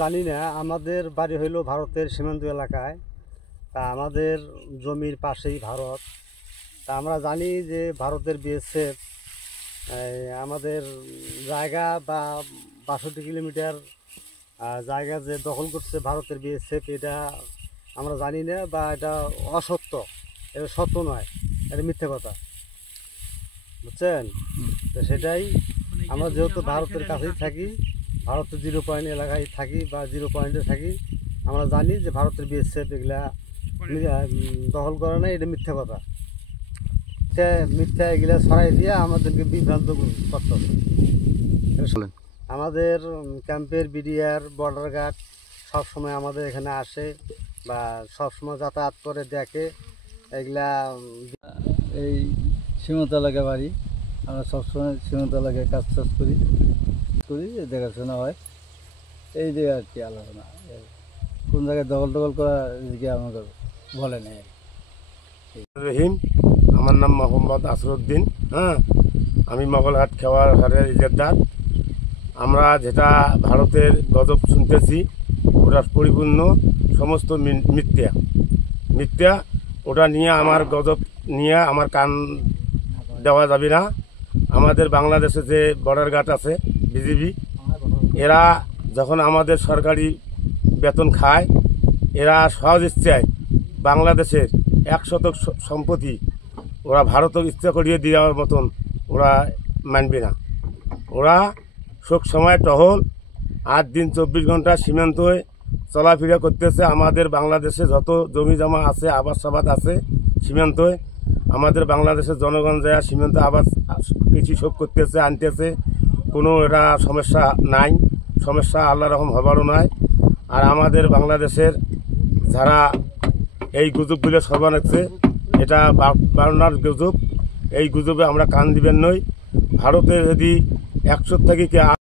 জানি না। আমাদের বাড়ি হইল ভারতের সীমান্ত এলাকায়। তা আমাদের জমির পাশেই ভারত। তা আমরা জানি যে ভারতের বিএসএফ আমাদের জায়গা বা ৬২ কিলোমিটার জায়গা যে দখল করছে ভারতের বিএসএফ, এটা আমরা জানি না, বা এটা অসত্য, এটা সত্য নয়, এটা মিথ্যে কথা, বুঝছেন? তো সেটাই, আমরা যেহেতু ভারতের কাছেই থাকি, ভারতের 0 পয়েন্ট এলাকায় থাকি বা 0 পয়েন্টে থাকি, আমরা জানি যে ভারতের বিএসএফ এগুলা দখল করে না, এটা মিথ্যা কথা। সে মিথ্যা এগুলা ছড়াই দিয়ে আমাদেরকে বিভ্রান্ত করতে হবে। আমাদের ক্যাম্পের বিডিআর, বর্ডার গার্ড সবসময় আমাদের এখানে আসে বা সবসময় যাতায়াত করে, দেখে এগুলা। এই সীমান্ত এলাকা বাড়ি, আমরা সবসময় সীমান্ত এলাকায় কাজ করি, দেখাশোনা হয়, এই যে আর কি আলোচনা। কোন জায়গায় দখল করা দিকে আমাদের বলে নেই। রহিম, আমার নাম মোহাম্মদ আসরুদ্দিন। আমি মোগলহাট খেওয়ার হাটের ইজারদার। আমরা যেটা ভারতের গজব শুনতেছি, ওটা পরিপূর্ণ সমস্ত মিথ্যা। ওটা নিয়ে আমার গজব নিয়ে আমার কান দেওয়া যাবে না। আমাদের বাংলাদেশে যে বর্ডার গার্ড আছে, বিজিবি, এরা যখন আমাদের সরকারি বেতন খায়, এরা সহজ ইচ্ছায় বাংলাদেশের 1% সম্পত্তি ওরা ভারতকে ইচ্ছা করিয়ে দেওয়ার মতন ওরা মানবে না। ওরা সব সময় টহল 8 দিন 24 ঘন্টা সীমান্তয় চলাফেরা করতেছে। আমাদের বাংলাদেশে যত জমি জমা আছে, আবাস সাবাদ আছে সীমান্তয়, আমাদের বাংলাদেশের জনগণ যায় সীমান্ত আবাস কৃষি শোধ করতেছে, আনতেছে। কোনো এটা সমস্যা নাই, সমস্যা আল্লাহ রকম হবারও নয়। আর আমাদের বাংলাদেশের যারা এই গুজবগুলো সর্বানাচ্ছে, এটা বারোনার গুজব। এই গুজবে আমরা কান দিবেন নই। ভারতে যদি 100 থেকে